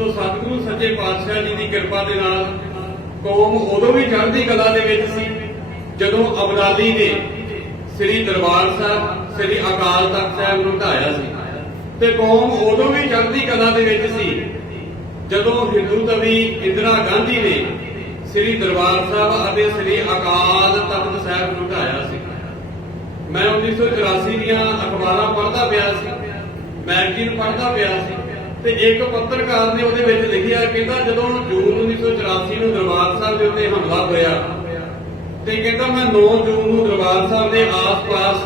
ਸੋ ਸਤਿਗੁਰੂ ਸੱਚੇ ਪਾਤਸ਼ਾਹ ਜੀ ਦੀ ਕਿਰਪਾ ਦੇ ਨਾਲ ਕੌਮ ਉਦੋਂ ਵੀ ਚੜ੍ਹਦੀ ਕਲਾ ਦੇ ਵਿੱਚ ਸੀ, ਜਦੋਂ ਅਬਦਾਲੀ ਨੇ ਸ੍ਰੀ ਦਰਬਾਰ ਸਾਹਿਬ, ਸ੍ਰੀ ਅਕਾਲ ਤਖਤ ਸਾਹਿਬ ਨੂੰ ਢਾਇਆ ਸੀ। ਤੇ ਕੌਮ ਉਦੋਂ ਵੀ ਚੜ੍ਹਦੀ ਕਲਾ ਦੇ ਵਿੱਚ ਸੀ, ਜਦੋਂ ਹਿੰਦੂ ਕਵੀ ਇੰਦਰਾ ਗਾਂਧੀ ਨੇ ਸ੍ਰੀ ਦਰਬਾਰ ਸਾਹਿਬ ਅਤੇ ਸ੍ਰੀ ਅਕਾਲ ਤਖਤ ਸਾਹਿਬ ਨੂੰ ਢਾਇਆ ਸੀ। ਮੈਂ 1984 ਦੀਆਂ ਅਖਬਾਰਾਂ ਪੜ੍ਹਦਾ ਪਿਆ ਸੀ, ਮੈਗਜ਼ੀਨ ਪੜ੍ਹਦਾ ਪਿਆ ਸੀ। ਤੇ ਇੱਕ ਪੱਤਰਕਾਰ ਨੇ ਉਹਦੇ ਵਿੱਚ ਲਿਖਿਆ ਕਹਿੰਦਾ ਜਦੋਂ ਜੂਨ 1984 ਨੂੰ ਦਰਬਾਰ ਸਾਹਿਬ ਦੇ ਉੱਤੇ ਹਮਲਾ ਹੋਇਆ, ਤੇ ਕਹਿੰਦਾ ਮੈਂ 9 ਜੂਨ ਨੂੰ ਦਰਬਾਰ ਸਾਹਿਬ ਦੇ ਆਸ-ਪਾਸ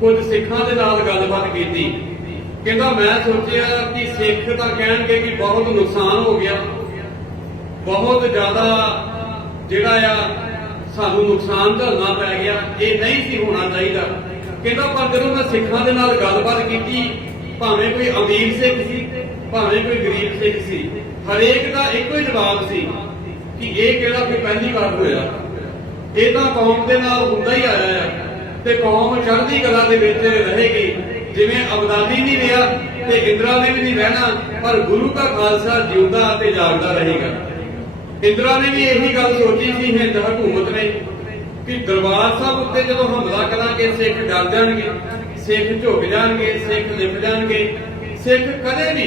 ਕੁਝ ਸਿੱਖਾਂ ਦੇ ਨਾਲ ਗੱਲਬਾਤ ਕੀਤੀ। ਕਹਿੰਦਾ ਮੈਂ ਸੋਚਿਆ ਕਿ ਸਿੱਖ ਤਾਂ ਕਹਿਣਗੇ ਕਿ ਬਹੁਤ ਨੁਕਸਾਨ ਹੋ ਗਿਆ। ਬਹੁਤ ਜ਼ਿਆਦਾ ਜਿਹੜਾ ਆ, ਸਾਨੂੰ ਨੁਕਸਾਨ ਝੱਲਣਾ ਪੈ ਗਿਆ। ਇਹ ਨਹੀਂ ਸੀ ਹੋਣਾ ਚਾਹੀਦਾ। ਕਹਿੰਦਾ ਪਰ ਜਦੋਂ ਮੈਂ ਸਿੱਖਾਂ ਦੇ ਨਾਲ ਗੱਲਬਾਤ ਕੀਤੀ, ਭਾਵੇਂ ਕੋਈ ਅਮੀਰ ਸਿੱਖ ਸੀ ਭਾਵੇਂ ਕੋਈ ਗਰੀਬ ਸਿੱਖ ਸੀ, ਹਰੇਕ ਦਾ ਇੱਕੋ ਹੀ ਜਵਾਬ ਸੀ ਕਿ ਇਹ ਕਿਹੜਾ ਕੋਈ ਪਹਿਲੀ ਵਾਰ ਹੋਇਆ। ਇਹ ਤਾਂ ਕੌਮ ਦੇ ਨਾਲ ਹੁੰਦਾ ਹੀ ਆਇਆ ਹੈ ਤੇ ਕੌਮ ਚੜ੍ਹਦੀ ਕਲਾ ਦੇ ਵਿੱਚ ਰਹੇਗੀ। ਜਿਵੇਂ ਅਬਦਾਲੀ ਨਹੀਂ ਰਿਹਾ ਤੇ ਇੰਦਰਾ ਨੇ ਵੀ ਨਹੀਂ ਰਹਿਣਾ, ਪਰ ਗੁਰੂ ਦਾ ਖਾਲਸਾ ਜਿਉਂਦਾ ਅਤੇ ਜਾਗਦਾ ਰਹੇਗਾ। ਇੰਦਰਾ ਨੇ ਵੀ ਇਹੀ ਗੱਲ ਸੋਚੀ ਸੀ, ਹਿੰਦ ਹਕੂਮਤ ਨੇ, ਕਿ ਦਰਬਾਰ ਸਾਹਿਬ ਉੱਤੇ ਜਦੋਂ ਹਮਲਾ ਕਰਾਂਗੇ, ਸਿੱਖ ਡਰ ਜਾਣਗੇ, ਸਿੱਖ ਝੁਕ ਜਾਣਗੇ, ਸਿੱਖ ਲਿਪ ਜਾਣਗੇ, ਸਿੱਖ ਕਦੇ ਵੀ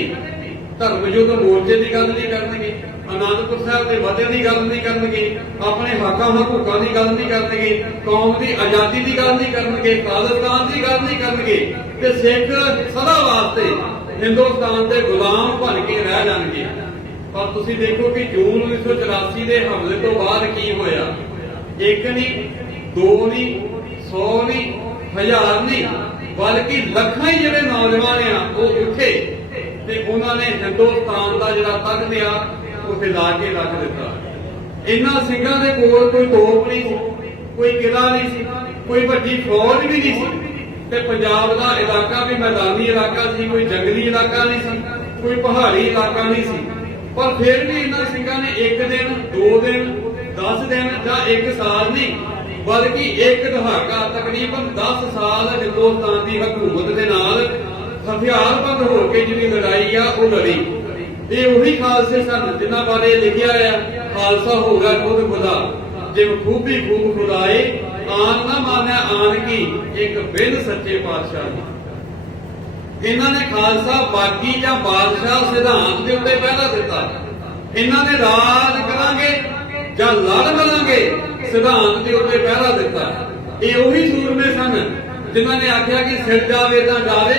ਧਰਮ ਯੁੱਧ ਮੋਰਚੇ ਦੀ ਗੱਲ ਨਹੀਂ ਕਰਨਗੇ, ਅਨੰਦਪੁਰ ਸਾਹਿਬ ਦੇ ਵਾਅਦੇ ਦੀ ਗੱਲ ਨਹੀਂ ਕਰਨਗੇ, ਆਪਣੇ ਹੱਕਾਂ ਹਕੂਕਾਂ ਦੀ ਗੱਲ ਨਹੀਂ ਕਰਨਗੇ, ਕੌਮ ਦੀ ਆਜ਼ਾਦੀ ਦੀ ਗੱਲ ਨਹੀਂ ਕਰਨਗੇ ਖਾਲਿਸਤਾਨ ਦੀ ਗੱਲ ਨਹੀਂ ਕਰਨਗੇ ਤੇ ਸਿੱਖ ਸਦਾ ਵਾਸਤੇ ਹਿੰਦੁਸਤਾਨ ਦੇ ਗੁਲਾਮ ਬਣ ਕੇ ਰਹਿ ਜਾਣਗੇ। ਪਰ ਤੁਸੀਂ ਦੇਖੋ ਕਿ ਜੂਨ 1984 ਦੇ ਹਮਲੇ ਤੋਂ ਬਾਅਦ ਕੀ ਹੋਇਆ? ਇੱਕ ਨਹੀਂ, ਦੋ ਨਹੀਂ 100 ਨਹੀਂ, ਹਜ਼ਾਰ ਨਹੀਂ, ਬਲਕਿ ਲੱਖਾਂ ਹੀ ਜਿਹੜੇ ਨੌਜਵਾਨ ਆ, ਉਹ ਉੱਠੇ ਤੇ ਉਹਨਾਂ ਨੇ ਹਿੰਦੁਸਤਾਨ ਦਾ ਜਿਹੜਾ ਤਖਤ ਆ ਉਹ ਹਿਲਾ ਕੇ ਰੱਖ ਦਿੱਤਾ। ਇਹਨਾਂ ਸਿੰਘਾਂ ਦੇ ਕੋਲ ਕੋਈ ਤੋਪ ਨਹੀਂ ਸੀ, ਕੋਈ ਕਿਲਾ ਨਹੀਂ ਸੀ, ਕੋਈ ਵੱਡੀ ਫੌਜ ਵੀ ਨਹੀਂ ਸੀ। ਤੇ ਪੰਜਾਬ ਦਾ ਇਲਾਕਾ ਵੀ ਮੈਦਾਨੀ ਇਲਾਕਾ ਸੀ, ਕੋਈ ਜੰਗਲੀ ਇਲਾਕਾ ਨਹੀਂ ਸੀ, ਕੋਈ ਪਹਾੜੀ ਇਲਾਕਾ ਨਹੀਂ ਸੀ। ਪਰ ਫਿਰ ਵੀ ਇਹਨਾਂ ਸਿੰਘਾਂ ਨੇ ਇੱਕ ਦਿਨ, ਦੋ ਦਿਨ 10 ਦਿਨ ਜਾਂ ਇੱਕ ਸਾਲ ਨਹੀਂ, ਬਲਕਿ ਇੱਕ ਦਹਾਕਾ ਤਕਰੀਬਨ 10 ਸਾਲ ਹਿੰਦੁਸਤਾਨ ਦੀ ਹਕੂਮਤ ਦੇ ਨਾਲ ਹਥਿਆਰਬੰਦ ਹੋ ਕੇ ਜਿਹੜੀ ਲੜਾਈ ਆ, ਉਹ ਲੜੀ। ਇਹ ਉਹੀ ਖਾਲਸੇ ਸਨ ਜਿਨ੍ਹਾਂ ਬਾਰੇ ਲਿਖਿਆ ਆ, ਖਾਲਸਾ ਹੋਗਾ ਖੁਦ ਖੁਦਾ। ਜੇ ਖੂਬੀ ਖੂਬ ਖੁਦਾਏ, ਆਨ ਨਾ ਮਾਨਿਆ ਆਨ ਕੀ, ਇੱਕ ਬਿਨ ਸੱਚੇ ਪਾਤਸ਼ਾਹ ਦੀ। ਇਹਨਾਂ ਨੇ ਖਾਲਸਾ ਬਾਗੀ ਜਾਂ ਬਾਦਸ਼ਾਹ ਸਿਧਾਂਤ ਦੇ ਉੱਤੇ ਪਹਿਰਾ ਦਿੱਤਾ। ਇਹਨਾਂ ਨੇ ਰਾਜ ਕਰਾਂਗੇ ਜਾਂ ਲੜ ਕਰਾਂਗੇ ਸਿਧਾਂਤ ਦੇ ਉੱਤੇ ਪਹਿਰਾ ਦਿੱਤਾ। ਇਹ ਉਹੀ ਸੂਰਮੇ ਸਨ ਜਿਨ੍ਹਾਂ ਨੇ ਆਖਿਆ ਕਿ ਸਿਰ ਜਾਵੇ ਤਾਂ ਜਾਵੇ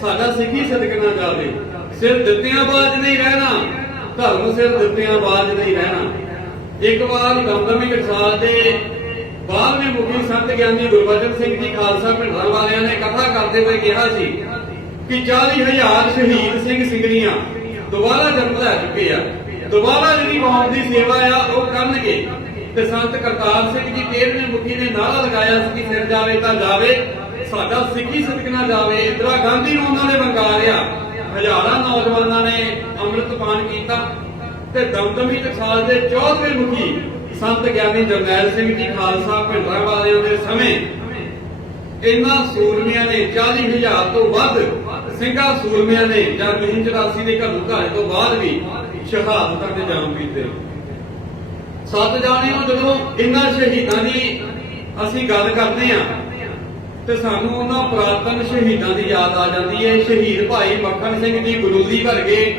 ਸਾਡਾ ਸਿੱਖੀ ਸਦਕ ਨਾ ਜਾਵੇ। ਸਿਰ ਦਿੱਤਿਆਂ ਬਾਜ ਨਹੀਂ ਰਹਿਣਾ, ਧਰਮ ਸਿਰ ਦਿੱਤਿਆਂ ਬਾਜ ਨਹੀਂ ਰਹਿਣਾ। ਇੱਕ ਵਾਰ ਦਮਦਮੀ ਟਕਸਾਲ ਦੇ 12ਵੇਂ ਮੁਖੀ ਸੰਤ ਗਿਆਨੀ ਗੁਰਬਚਨ ਸਿੰਘ ਜੀ ਖਾਲਸਾ ਭਿੰਡਰਾਂ ਵਾਲਿਆਂ ਨੇ ਕਥਾ ਕਰਦੇ ਹੋਏ ਕਿਹਾ ਸੀ ਕਿ 40000 ਸ਼ਹੀਦ ਸਿੰਘ ਸਿੰਘਣੀਆਂ ਦੁਬਾਰਾ ਜਨਮ ਲੈ ਚੁੱਕੇ ਆ। ਦੁਬਾਰਾ ਜਿਹੜੀ ਕੌਮ ਦੀ ਸੇਵਾ ਆ, ਉਹ ਕਰਨਗੇ। ਤੇ ਸੰਤ ਕਰਤਾਰ ਸਿੰਘ ਜੀ 13ਵੇਂ ਮੁਖੀ ਨੇ ਨਾਰਾ ਲਗਾਇਆ ਸੀ ਕਿ ਸਿਰ ਜਾਵੇ ਤਾਂ ਜਾਵੇ। ਸਾਡਾ ਸਿੱਖੀ ਸਦਕਨਾ ਜਾਵੇ, ਇੰਦਰਾ ਗਾਂਧੀ ਨੂੰ ਉਹਨਾਂ ਨੇ ਵੰਗਾਰਿਆ ਹਜ਼ਾਰਾਂ ਨੌਜਵਾਨਾਂ ਨੇ ਅੰਮ੍ਰਿਤ ਪਾਨ ਕੀਤਾ ਤੇ ਦਮਦਮੀ ਟਕਸਾਲ ਦੇ 14ਵੇਂ ਮੁਖੀ ਸੰਤ ਗਿਆਨੀ ਜਰਨੈਲ ਸਿੰਘ ਜੀ ਖਾਲਸਾ ਭਿੰਡਰਾਂ ਵਾਲਿਆਂ ਦੇ ਸਮੇਂ। ਇਹਨਾਂ ਸੂਰਮਿਆਂ ਨੇ 40000 ਤੋਂ ਵੱਧ ਸਿੰਘਾਂ ਸੂਰਮਿਆਂ ਨੇ ਜਾਂ ਜੂਨ 84 ਦੇ ਘਰੋਂ ਘਾਰੇ ਤੋਂ ਬਾਅਦ ਵੀ ਸ਼ਹਾਦਤਾਂ ਦੇ ਜਾਮ ਕੀਤੇ ਸੱਤ ਜਾਣੇ ਨੂੰ ਜਦੋਂ ਇਹਨਾਂ ਸ਼ਹੀਦਾਂ ਦੀ ਅਸੀਂ ਗੱਲ ਕਰਦੇ ਆ ਤੇ ਸਾਨੂੰ ਉਹਨਾਂ ਪੁਰਾਤਨ ਸ਼ਹੀਦਾਂ ਦੀ ਯਾਦ ਆ ਜਾਂਦੀ ਹੈ। ਸ਼ਹੀਦ ਭਾਈ ਮੱਖਣ ਸਿੰਘ ਜੀ ਗਰੂਲੀ ਵਰਗੇ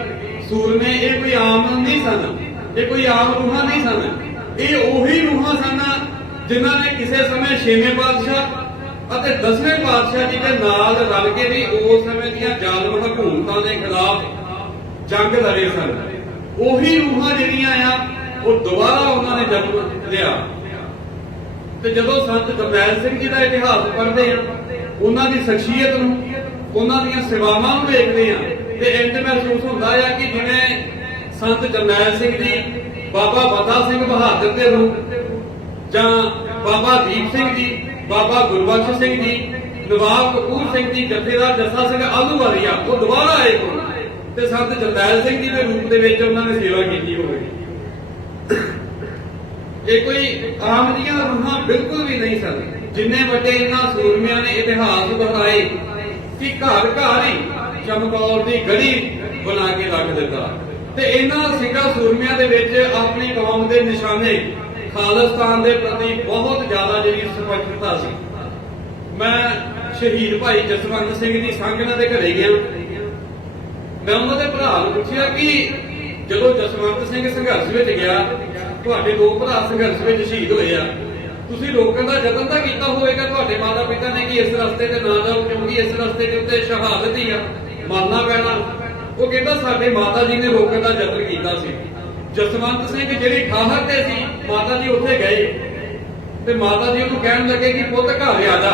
ਸੂਰਮੇ ਇਹ ਕੋਈ ਆਮ ਨਹੀਂ ਸਨ। ਇਹ ਕੋਈ ਆਮ ਰੂਹਾਂ ਨਹੀਂ ਸਨ। ਇਹ ਉਹੀ ਰੂਹਾਂ ਸਨ ਜਿਨ੍ਹਾਂ ਨੇ ਕਿਸੇ ਸਮੇਂ ਛੇਵੇਂ ਪਾਤਸ਼ਾਹ ਅਤੇ ਦਸਵੇਂ ਪਾਤਸ਼ਾਹ ਜੀ ਦੇ ਨਾਲ ਰਲ ਕੇ ਵੀ ਉਸ ਸਮੇਂ ਦੀਆਂ ਜ਼ਾਲਮ ਹਕੂਮਤਾਂ ਦੇ ਖਿਲਾਫ ਜੰਗ ਲੜੇ ਸਨ। ਉਹੀ ਰੂਹਾਂ ਜਿਹੜੀਆਂ ਆ, ਉਹ ਦੁਬਾਰਾ ਉਹਨਾਂ ਨੇ ਜਨਮ ਲਿਆ। ਤੇ ਜਦੋਂ ਸੰਤ ਜਰਨੈਲ ਸਿੰਘ ਜੀ ਦਾ ਇਤਿਹਾਸ ਪੜ੍ਹਦੇ ਆ, ਉਹਨਾਂ ਦੀ ਸ਼ਖਸੀਅਤ ਨੂੰ, ਉਹਨਾਂ ਦੀਆਂ ਸੇਵਾਵਾਂ ਨੂੰ ਵੇਖਦੇ ਆ, ਤੇ ਇੰਜ ਮਹਿਸੂਸ ਹੁੰਦਾ ਆ ਕਿ ਜਿਵੇਂ ਸੰਤ ਜਰਨੈਲ ਸਿੰਘ ਜੀ ਬਾਬਾ ਬਤਾ ਸਿੰਘ ਬਹਾਦਰ ਦੇ ਰੂਪ ਜਾਂ ਬਾਬਾ ਦੀਪ ਸਿੰਘ ਜੀ, ਬਾਬਾ ਗੁਰਬਖਸ਼ ਸਿੰਘ ਜੀ, ਨਵਾਬ ਕਪੂਰ ਸਿੰਘ ਜੀ, ਜਥੇਦਾਰ ਜੱਸਾ ਸਿੰਘ ਆਲੂਵਾਲੀਆ ਉਹ ਦੁਬਾਰਾ ਆਏ ਹੋਣ ਤੇ ਸੰਤ ਜਰਨੈਲ ਸਿੰਘ ਜੀ ਦੇ ਰੂਪ ਦੇ ਵਿੱਚ ਉਹਨਾਂ ਨੇ ਸੇਵਾ ਕੀਤੀ ਹੋਵੇ ਇਹ ਕੋਈ ਆਮ ਦੀਆਂ ਰੂਹਾਂ ਬਿਲਕੁਲ ਵੀ ਨਹੀਂ ਸਨ। ਜਿੰਨੇ ਵੱਡੇ ਇਹਨਾਂ ਸੂਰਮਿਆਂ ਨੇ ਇਤਿਹਾਸ ਦੁਹਰਾਏ ਕਿ ਘਰ ਘਰ ਹੀ ਚਮਕੌਰ ਦੀ ਗੜੀ ਬਣਾ ਕੇ ਰੱਖ ਦਿੱਤਾ। ਤੇ ਇਹਨਾਂ ਸਿੰਘਾਂ ਸੂਰਮਿਆਂ ਦੇ ਵਿੱਚ ਆਪਣੀ ਕੌਮ ਦੇ ਨਿਸ਼ਾਨੇ ਖਾਲਿਸਤਾਨ ਦੇ ਪ੍ਰਤੀ ਬਹੁਤ ਜ਼ਿਆਦਾ ਜਿਹੜੀ ਸਪਸ਼ਟਤਾ ਸੀ। ਮੈਂ ਸ਼ਹੀਦ ਭਾਈ ਜਸਵੰਤ ਸਿੰਘ ਦੀ ਸੰਗਣਾ ਦੇ ਘਰੇ ਗਿਆ। ਮੈਂ ਉਹਨਾਂ ਦੇ ਭਰਾ ਨੂੰ ਪੁੱਛਿਆ ਕਿ ਜਦੋਂ ਜਸਵੰਤ ਸਿੰਘ ਸੰਘਰਸ਼ ਵਿੱਚ ਗਿਆ ਤੁਹਾਡੇ ਦੋ ਭਰਾ ਸੰਘਰਸ਼ ਵਿੱਚ ਸ਼ਹੀਦ ਹੋਏ ਆ। ਤੁਸੀਂ ਲੋਕਾਂ ਦਾ ਯਤਨ ਤਾਂ ਕੀਤਾ ਹੋਵੇਗਾ, ਤੁਹਾਡੇ ਮਾਤਾ ਪਿਤਾ ਨੇ ਕਿ ਇਸ ਰਸਤੇ ਤੇ ਨਾ ਜਾਓ, ਕਿਉਂਕਿ ਇਸ ਰਸਤੇ ਦੇ ਉੱਤੇ ਸ਼ਹਾਦਤ ਹੀ ਆ, ਮਰਨਾ ਪੈਣਾ। ਉਹ ਕਹਿੰਦਾ ਸਾਡੇ ਮਾਤਾ ਜੀ ਨੇ ਰੋਕਣ ਦਾ ਯਤਨ ਕੀਤਾ ਸੀ। ਜਸਵੰਤ ਸਿੰਘ ਜਿਹੜੀ ਠਾਹਰ ਤੇ ਸੀ, ਮਾਤਾ ਜੀ ਉੱਥੇ ਗਏ। ਤੇ ਮਾਤਾ ਜੀ ਉਹਨੂੰ ਕਹਿਣ ਲੱਗੇ ਕਿ ਪੁੱਤ ਘਰ ਆ ਜਾ।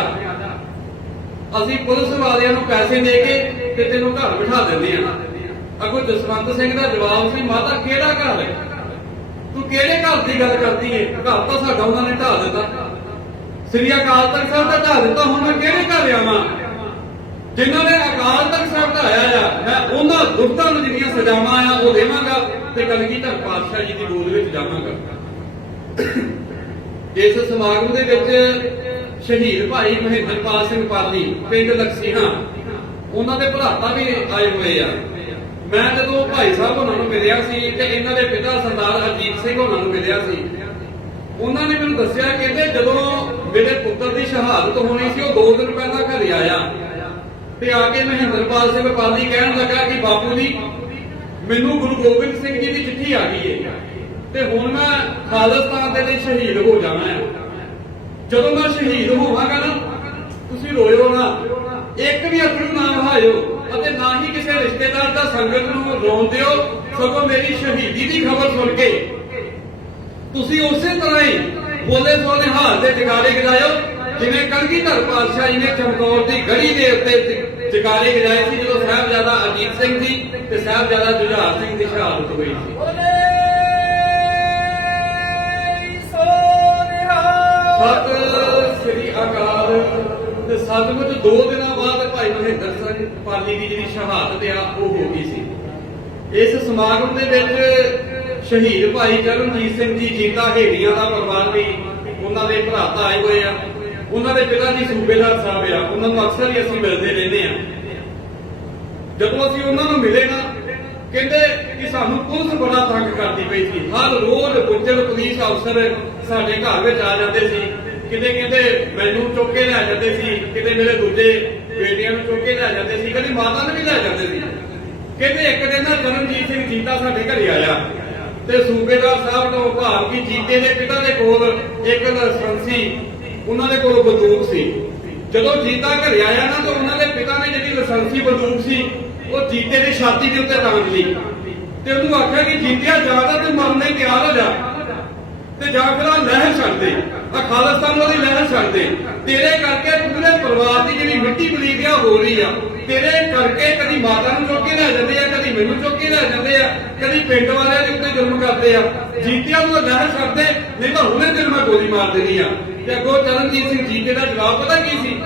ਅਸੀਂ ਪੁਲਿਸ ਵਾਲਿਆਂ ਨੂੰ ਪੈਸੇ ਦੇ ਕੇ ਤੇ ਤੈਨੂੰ ਘਰ ਬਿਠਾ ਦਿੰਦੇ ਆ ਅਗੋ ਜਸਵੰਤ ਸਿੰਘ ਦਾ ਜਵਾਬ ਸੀ, ਮਾਤਾ, ਕਿਹੜਾ ਘਰ ਹੈ? ਤੂੰ ਕਿਹੜੇ ਘਰ ਦੀ ਗੱਲ ਕਰਦੀ ਏ? ਘਰ ਤਾਂ ਸਾਡਾ, ਉਹਨਾਂ ਨੇ ਢਾ ਦਿੱਤਾ। ਸ੍ਰੀ ਅਕਾਲ ਤਖਤ ਸਾਹਿਬ ਦਾ ਢਾ ਦਿੱਤਾ, ਹੁਣ ਮੈਂ ਕਿਹੜੇ ਘਰ ਆਵਾਂ ਜਿਨ੍ਹਾਂ ਨੇ ਅਕਾਲ ਤਖਤ ਸਾਹਿਬ ਢਾਇਆ ਆ, ਮੈਂ ਉਹਨਾਂ ਦੁਖਤਾਂ ਨੂੰ ਜਿਹੜੀਆਂ ਸਜ਼ਾਵਾਂ ਆ, ਉਹ ਦੇਵਾਂਗਾ ਤੇ ਕਲਗੀ ਧਰ ਪਾਤਸ਼ਾਹ ਜੀ ਦੀ ਗੋਦ ਵਿੱਚ ਜਾਵਾਂਗਾ। ਇਸ ਸਮਾਗਮ ਦੇ ਵਿੱਚ ਸ਼ਹੀਦ ਭਾਈ ਮਹਿੰਦਰਪਾਲ ਸਿੰਘ ਪਾਲੀ, ਪਿੰਡ ਲਕਸੀਹਾਂ, ਉਹਨਾਂ ਦੇ ਭਰਾਤਾ ਵੀ ਆਏ ਹੋਏ ਆ। ਮੈਂ ਜਦੋਂ ਭਾਈ ਸਾਹਿਬ ਉਹਨਾਂ ਨੂੰ ਮਿਲਿਆ ਸੀ ਤੇ ਇਹਨਾਂ ਦੇ ਪਿਤਾ ਸਰਦਾਰ ਅਜੀਤ ਸਿੰਘ ਉਹਨਾਂ ਨੂੰ ਮਿਲਿਆ ਸੀ, ਉਹਨਾਂ ਨੇ ਮੈਨੂੰ ਦੱਸਿਆ ਕਹਿੰਦੇ ਜਦੋਂ ਮੇਰੇ ਪੁੱਤਰ ਦੀ ਸ਼ਹਾਦਤ ਹੋਣੀ ਸੀ, ਉਹ ਦੋ ਦਿਨ ਪਹਿਲਾਂ ਘਰੇ ਆਇਆ। ਤੇ ਆ ਕੇ ਮਹਿੰਦਰਪਾਲ ਸਿੰਘ ਪਾਲੀ ਕਹਿਣ ਲੱਗਾ ਕਿ ਬਾਪੂ ਜੀ, ਮੈਨੂੰ ਗੁਰੂ ਗੋਬਿੰਦ ਸਿੰਘ ਜੀ ਦੀ ਚਿੱਠੀ ਆ ਗਈ ਏ ਤੇ ਹੁਣ ਮੈਂ ਖਾਲਿਸਤਾਨ ਦੇ ਲਈ ਸ਼ਹੀਦ ਹੋ ਜਾਣਾ ਹੈ ਜਦੋਂ ਮੈਂ ਸ਼ਹੀਦ ਹੋਵਾਂਗਾ ਨਾ, ਤੁਸੀਂ ਰੋਇਓ ਨਾ, ਇੱਕ ਵੀ ਅਥਰੂ ਨਾ ਵਹਾਇਓ। ਨਾ ਹੀ ਕਿਸੇ ਰਿਸ਼ਤੇਦਾਰ ਦਾ ਸੰਗਤ ਨੂੰ ਰੋਣ ਦਿਓ ਸਗੋਂ ਮੇਰੀ ਸ਼ਹੀਦੀ ਦੀ ਖਬਰ ਸੁਣ ਕੇ। ਤੁਸੀਂ ਉਸੇ ਤਰ੍ਹਾਂ ਹੀ ਬੋਲੇ ਸੋਨੇ ਹਾਲ ਤੇ ਜਗਾਰੇ ਗਜਾਇਓ ਜਿਵੇਂ ਕਲਗੀਧਰ ਪਾਤਸ਼ਾਹ ਜੀ ਨੇ ਚਮਕੌਰ ਦੀ ਗੜੀ ਦੇ ਉੱਤੇ ਜਗਾਰੇ ਗਜਾਏ ਸੀ ਜਦੋਂ ਸਾਹਿਬਜ਼ਾਦਾ ਅਜੀਤ ਸਿੰਘ ਦੀ ਤੇ ਸਾਹਿਬਜ਼ਾਦਾ ਜੁਝਾਰ ਸਿੰਘ ਦੀ ਸ਼ਹਾਦਤ ਹੋਈ ਸੀ। ਸਤਿ ਸ੍ਰੀ ਅਕਾਲ ਤੇ ਸਤਿਗੁਰ ਦੋ ਦਿਨਾਂ ਬਾਅਦ ਭਾਈ ਮਹਿੰਦਰ ਸਿੰਘ ਪਾਲੀ ਦੀ ਜਿਹੜੀ ਸ਼ਹਾਦਤ ਆ, ਉਹ ਹੋ ਗਈ ਸੀ। ਇਸ ਸਮਾਗਮ ਦੇ ਵਿੱਚ ਸ਼ਹੀਦ ਭਾਈ ਚਰਨਜੀਤ ਸਿੰਘ ਜੀ ਜੀਤਾ ਹੇੜੀਆਂ ਦਾ ਪਰਿਵਾਰ ਵੀ ਉਹਨਾਂ ਦੇ ਭਰਾਤਾ ਆਏ ਹੋਏ ਆ। ਉਹਨਾਂ ਦੇ ਪਿਤਾ ਜੀ ਸੂਬੇਦਾਰ ਸਾਹਿਬ ਆ। ਉਹਨਾਂ ਨੂੰ ਅਕਸਰ ਹੀ ਅਸੀਂ ਮਿਲਦੇ ਰਹਿੰਦੇ ਆ। ਜਦੋਂ ਅਸੀਂ ਉਹਨਾਂ ਨੂੰ ਮਿਲੇ ਨਾ, ਕਹਿੰਦੇ ਕਿ ਸਾਨੂੰ ਪੁਲਿਸ ਬੜਾ ਤੰਗ ਕਰਦੀ ਪਈ ਸੀ। ਹਰ ਰੋਜ਼ ਗੁੱਜਰ ਪੁਲਿਸ ਅਫਸਰ ਸਾਡੇ ਘਰ ਵਿੱਚ ਆ ਜਾਂਦੇ ਸੀ। ਕਿਤੇ ਕਹਿੰਦੇ ਮੈਨੂੰ ਚੁੱਕ ਕੇ ਲੈ ਜਾਂਦੇ ਸੀ, ਕਿਤੇ ਮੇਰੇ ਦੂਜੇ ਬੇਟੀਆਂ ਨੂੰ ਚੁੱਕ ਕੇ ਲੈ ਜਾਂਦੇ ਸੀ, ਕਦੀ ਮਾਤਾ ਨੂੰ ਵੀ ਲੈ ਜਾਂਦੇ ਸੀ। ਕਹਿੰਦੇ ਇੱਕ ਦਿਨ ਨਾ ਚਰਨਜੀਤ ਸਿੰਘ ਜੀਤਾ ਸਾਡੇ ਘਰੇ ਆਇਆ ਤੇ ਸੂਬੇਦਾਰ ਸਾਹਿਬ ਤੋਂ ਭਾਵ ਕਿ ਜੀਤੇ ਦੇ ਪਿਤਾ ਦੇ ਕੋਲ ਇੱਕ ਲਾਇਸੈਂਸੀ ਉਹਨਾਂ ਦੇ ਕੋਲ ਬੰਦੂਕ ਸੀ। ਜਦੋਂ ਜੀਤਾ ਘਰੇ ਆਇਆ ਨਾ, ਤਾਂ ਉਹਨਾਂ ਦੇ ਪਿਤਾ ਨੇ ਜਿਹੜੀ ਲਾਇਸੈਂਸੀ ਬੰਦੂਕ ਸੀ, ਉਹ ਜੀਤੇ ਦੀ ਛਾਤੀ ਦੇ ਉੱਤੇ ਟੰਗ ਲਈ। ਤੇ ਉਹਨੂੰ ਆਖਿਆ ਕਿ ਜੀਤਿਆ ਜਾਦਾ ਤੇ ਮਰਨ ਤਿਆਰ ਹੋ ਜਾ। ਤੇ ਜਾ ਫਿਰ ਆਹ ਲਹਿਰ ਛੱਡ ਦੇ। ਆ ਖਾਲਿਸਤਾਨ ਵਾਲੀ ਲਹਿਰ ਛੱਡ ਦੇ। ਤੇਰੇ ਕਰਕੇ ਪੂਰੇ ਪਰਿਵਾਰ ਦੀ ਜਿਹੜੀ ਮਿੱਟੀ ਬਲੀਦ ਆ ਹੋ ਰਹੀ ਆ। ਤੇਰੇ ਕਰਕੇ ਕਦੀ ਮਾਤਾ ਨੂੰ ਚੁੱਕ ਕੇ ਲੈ ਜਾਂਦੇ ਆ, ਕਦੀ ਮੈਨੂੰ ਚੁੱਕ ਕੇ ਲੈ ਜਾਂਦੇ ਆ, ਕਦੀ ਪਿੰਡ ਵਾਲਿਆਂ ਦੇ ਉੱਤੇ ਜ਼ੁਲਮ ਕਰਦੇ ਆ। ਜੀਤਿਆਂ ਨੂੰ ਲਹਿਰ ਛੱਡ ਨਹੀਂ ਤਾਂ ਹੁਣੇ ਤੈਨੂੰ ਮੈਂ ਗੋਲੀ ਮਾਰ ਦੇਣੀ ਆ। ਤੇ ਅੱਗੋਂ ਚਰਨਜੀਤ ਸਿੰਘ ਜੀਤੇ ਦਾ ਜਵਾਬ ਪਤਾ ਕੀ ਸੀ?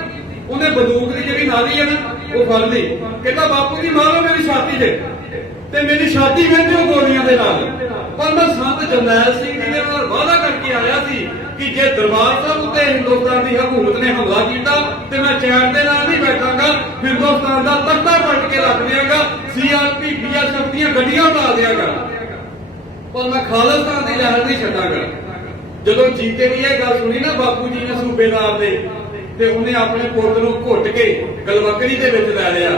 ਉਹਨੇ ਬੰਦੂਕ ਦੀ ਜਿਹੜੀ ਨਾਲੀ ਹੈ ਨਾ, ਉਹ ਫੜ ਲਈ। ਕਹਿੰਦਾ, ਬਾਪੂ ਦੀ ਮਾਰੋ ਮੇਰੀ ਛਾਤੀ ਤੇ। ਤੇ ਮੇਰੀ ਛਾਤੀ ਕਹਿੰਦੇ ਉਹ ਗੋਲੀਆਂ ਦੇ ਨਾਲ। ਪਰ ਮੈਂ ਸੰਤ ਜਰਨੈਲ ਸਿੰਘ ਜੀ ਦੇ ਨਾਲ ਵਾਅਦਾ ਕਰਕੇ ਆਇਆ ਸੀ। ਕਿ ਜੇ ਦਰਬਾਰ ਸਾਹਿਬ ਉੱਤੇ ਹਿੰਦੁਸਤਾਨ ਦੀ ਹਕੂਮਤ ਨੇ ਹਮਲਾ ਕੀਤਾ ਤੇ ਮੈਂ ਚੈਨ ਦੇ ਨਾਲ ਨਹੀਂ ਬੈਠਾਂਗਾ, ਹਿੰਦੁਸਤਾਨ ਦਾ ਤਖਤਾ ਪਲਟ ਕੇ ਰੱਖ ਦਿਆਂਗਾ ਸੀਆਰਪੀ ਬੀਐਸਐਫ ਦੀਆਂ ਗੱਡੀਆਂ ਉਡਾ ਦਿਆਂਗਾ। ਪਰ ਮੈਂ ਖਾਲਿਸਤਾਨ ਦੀ ਲਹਿਰ ਨਹੀਂ ਛੱਡਾਂਗਾ। ਜਦੋਂ ਜੀਤੇ ਦੀ ਇਹ ਗੱਲ ਸੁਣੀ ਨਾ ਬਾਪੂ ਜੀ ਨੇ ਸੂਬੇਦਾਰ ਦੇ, ਤੇ ਉਹਨੇ ਆਪਣੇ ਪੁੱਤ ਨੂੰ ਘੁੱਟ ਕੇ ਗਲਵਕੜੀ ਦੇ ਵਿੱਚ ਲੈ ਲਿਆ।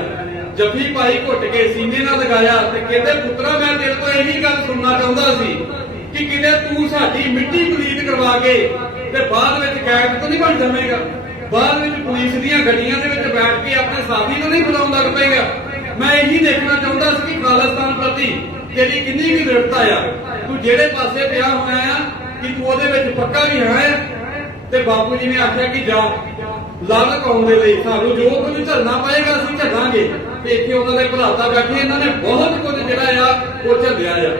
ਜੱਫੀ ਪਾਈ ਘੁੱਟ ਕੇ ਸੀਨੇ ਨਾਲ ਲਗਾਇਆ ਤੇ ਕਹਿੰਦੇ ਪੁੱਤਰਾ, ਮੈਂ ਤੇਰੇ ਤੋਂ ਇਹੀ ਗੱਲ ਸੁਣਨਾ ਚਾਹੁੰਦਾ ਸੀ। ਕਿ ਕਿਤੇ ਤੂੰ ਸਾਡੀ ਮਿੱਟੀ ਪਲੀਤ ਕਰਵਾ ਕੇ ਤੇ ਬਾਅਦ ਵਿੱਚ ਕੈਦ ਤਾਂ ਨਹੀਂ ਬਣ ਜਾਵੇਂਗਾ। ਬਾਅਦ ਵਿੱਚ ਪੁਲਿਸ ਦੀਆਂ ਗੱਡੀਆਂ ਦੇ ਵਿੱਚ ਬੈਠ ਕੇ ਆਪਣੇ ਸਾਥੀ ਨੂੰ ਨਹੀਂ ਬੁਲਾਉਣ ਲੱਗ ਪਏਗਾ। ਮੈਂ ਇਹੀ ਦੇਖਣਾ ਚਾਹੁੰਦਾ ਸੀ ਕਿ ਖਾਲਿਸਤਾਨ ਪ੍ਰਤੀ ਤੇਰੀ ਕਿੰਨੀ ਕੁ ਦ੍ਰਿੜਤਾ ਆ। ਤੂੰ ਜਿਹੜੇ ਪਾਸੇ ਪਿਆ ਹੋਇਆ ਆ, ਕਿ ਤੂੰ ਉਹਦੇ ਵਿੱਚ ਪੱਕਾ ਵੀ ਹੈ ਤੇ ਬਾਪੂ ਜੀ ਨੇ ਆਖਿਆ ਕਿ ਜਾ। ਲਾਲਕ ਆਉਣ ਦੇ ਲਈ ਸਾਨੂੰ ਜੋ ਕੁਝ ਝੱਲਣਾ ਪਏਗਾ, ਅਸੀਂ ਝੱਲਾਂਗੇ। ਤੇ ਇੱਥੇ ਉਹਨਾਂ ਦੇ ਭਰਾਤਾ ਬੈਠੇ, ਇਹਨਾਂ ਨੇ ਬਹੁਤ ਕੁਝ ਜਿਹੜਾ ਆ, ਉਹ ਝੱਲਿਆ ਆ।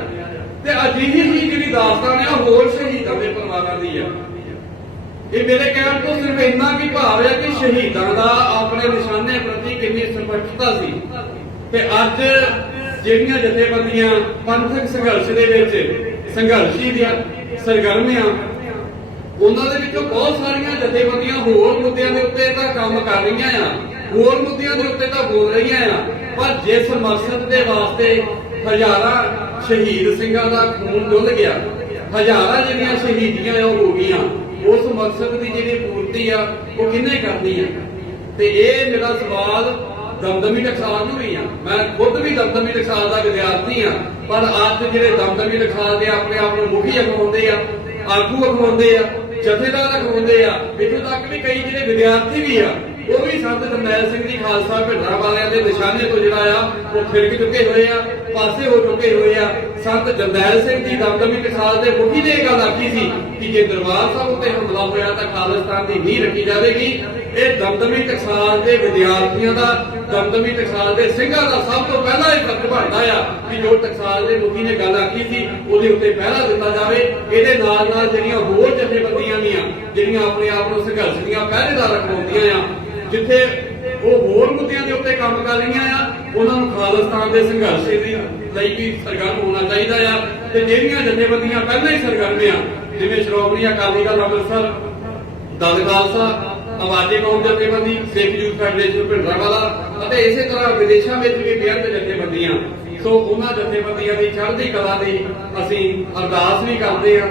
ਤੇ ਅਜਿਹੀ ਹੀ ਦਾਸਤਾਨ ਆ, ਹੋਰ ਸ਼ਹੀਦਾਂ ਦੇ ਪਰਿਵਾਰਾਂ ਦੀ ਆ। ਇਹ ਮੇਰੇ ਕਹਿਣ ਤੋਂ ਸਿਰਫ ਇੰਨਾ ਕੀ ਭਾਵ ਹੈ ਕਿ ਸ਼ਹੀਦਾਂ ਦਾ ਆਪਣੇ ਨਿਸ਼ਾਨੇ ਪ੍ਰਤੀ ਕਿੰਨੀ ਸਪਸ਼ਟਤਾ ਸੀ। ਤੇ ਅੱਜ ਜਿਹੜੀਆਂ ਜਥੇਬੰਦੀਆਂ ਪੰਥਕ ਸੰਘਰਸ਼ ਦੇ ਵਿੱਚ ਸੰਘਰਸ਼ੀ ਦੀਆਂ ਸਰਗਰਮੀਆਂ, ਉਹਨਾਂ ਦੇ ਵਿੱਚੋਂ ਬਹੁਤ ਸਾਰੀਆਂ ਜਥੇਬੰਦੀਆਂ ਹੋਰ ਮੁੱਦਿਆਂ ਦੇ ਉੱਤੇ ਤਾਂ ਕੰਮ ਕਰ ਰਹੀਆਂ ਆ, ਹੋਰ ਮੁੱਦਿਆਂ ਦੇ ਉੱਤੇ ਤਾਂ ਬੋਲ ਰਹੀਆਂ ਆ, ਪਰ ਜਿਸ ਮਕਸਦ ਦੇ ਵਾਸਤੇ ਹਜ਼ਾਰਾਂ ਸ਼ਹੀਦ ਸਿੰਘਾਂ ਦਾ ਖੂਨ ਡੁੱਲ ਗਿਆ। ਹਜ਼ਾਰਾਂ ਜਿਹੜੀਆਂ ਸ਼ਹੀਦੀਆਂ ਉਹ ਹੋ ਗਈਆਂ। ਉਸ ਮਕਸਦ ਦੀ ਜਿਹੜੀ ਪੂਰਤੀ ਆ, ਉਹ ਕਿੰਨੇ ਕਰਨੀ ਆ? ਤੇ ਇਹ ਮੇਰਾ ਸਵਾਲ ਦਮਦਮੀ ਟਕਸਾਲ ਨੂੰ ਵੀ ਆ। ਮੈਂ ਖੁਦ ਵੀ ਦਮਦਮੀ ਟਕਸਾਲ ਦਾ ਵਿਦਿਆਰਥੀ ਆ, ਪਰ ਅੱਜ ਜਿਹੜੇ ਦਮਦਮੀ ਟਕਸਾਲ ਦੇ ਆਪਣੇ ਆਪ ਨੂੰ ਮੁਖੀ ਅਖਵਾਉਂਦੇ ਆ, ਆਗੂ ਅਖਵਾਉਂਦੇ ਆ, ਜਥੇਦਾਰ ਅਖਵਾਉਂਦੇ ਆ, ਇੱਥੋਂ ਤੱਕ ਵੀ ਕਈ ਜਿਹੜੇ ਵਿਦਿਆਰਥੀ ਵੀ ਆ, ਉਹ ਵੀ ਸੰਤ ਜਰਨੈਲ ਸਿੰਘ ਦੀ ਖਾਲਸਾ ਭਿੰਡਰਾਂ ਵਾਲਿਆਂ ਦੇ ਨਿਸ਼ਾਨੇ ਤੋਂ ਜਿਹੜਾ ਆ, ਉਹ ਫਿਰਕ ਚੁੱਕੇ ਹੋਏ ਆ। ਪਾਸੇ ਹੋ ਚੁੱਕੇ ਹੋਏ ਆ। ਸੰਤ ਜਰਨੈਲ ਸਿੰਘ ਦੀ ਦਮਦਮੀ ਟਕਸਾਲ ਦੇ ਮੁਖੀ ਨੇ ਇਹ ਗੱਲ ਆਖੀ ਸੀ ਕਿ ਜੇ ਦਰਬਾਰ ਸਾਹਿਬ ਉੱਤੇ ਹਮਲਾ ਹੋਇਆ ਤਾਂ ਖਾਲਿਸਤਾਨ ਦੀ ਨੀਂਹ ਰੱਖੀ ਜਾਵੇਗੀ। ਇਹ ਦਮਦਮੀ ਟਕਸਾਲ ਦੇ ਵਿਦਿਆਰਥੀਆਂ ਦਾ, ਦਮਦਮੀ ਟਕਸਾਲ ਦੇ ਸਿੰਘਾਂ ਦਾ ਸਭ ਤੋਂ ਪਹਿਲਾਂ ਇਹ ਫਰਜ਼ ਬਣਦਾ ਆ ਕਿ ਜੋ ਟਕਸਾਲ ਦੇ ਮੁਖੀ ਨੇ ਗੱਲ ਆਖੀ ਸੀ, ਉਹਦੇ ਉੱਤੇ ਪਹਿਰਾ ਦਿੱਤਾ ਜਾਵੇ। ਇਹਦੇ ਨਾਲ ਨਾਲ ਜਿਹੜੀਆਂ ਹੋਰ ਜਥੇਬੰਦੀਆਂ ਦੀਆਂ, ਜਿਹੜੀਆਂ ਆਪਣੇ ਆਪ ਨੂੰ ਸੰਘਰਸ਼ ਦੀਆਂ ਪਹਿਰੇਦਾਰ ਰਖਵਾਉਂਦੀਆਂ ਆ, ਜਿੱਥੇ ਉਹ ਹੋਰ ਮੁੱਦਿਆਂ ਦੇ ਉੱਤੇ ਕੰਮ ਕਰ ਰਹੀਆਂ ਆ, ਉਹਨਾਂ ਨੂੰ ਖਾਲਿਸਤਾਨ ਦੇ ਸੰਘਰਸ਼ ਦੀ ਲਈ ਵੀ ਸਰਗਰਮ ਹੋਣਾ ਚਾਹੀਦਾ ਆ। ਤੇ ਜਿਹੜੀਆਂ ਜਥੇਬੰਦੀਆਂ ਪਹਿਲਾਂ ਹੀ ਸਰਗਰਮ ਆ, ਜਿਵੇਂ ਸ਼੍ਰੋਮਣੀ ਅਕਾਲੀ ਦਲ ਅੰਮ੍ਰਿਤਸਰ, ਦਲ ਖਾਲਸਾ, ਆਵਾਜ਼ੇ ਕੌਮ ਜਥੇਬੰਦੀ, ਸਿੱਖ ਯੂਥ ਫੈਡਰੇਸ਼ਨ ਭਿੰਡਰਾਂਵਾਲਾ ਅਤੇ ਇਸੇ ਤਰ੍ਹਾਂ ਵਿਦੇਸ਼ਾਂ ਵਿੱਚ ਵੀ ਬੇਅੰਤ ਜਥੇਬੰਦੀਆਂ। ਸੋ ਉਹਨਾਂ ਜਥੇਬੰਦੀਆਂ ਦੀ ਚੜ੍ਹਦੀ ਕਲਾ ਲਈ ਅਸੀਂ ਅਰਦਾਸ ਵੀ ਕਰਦੇ ਹਾਂ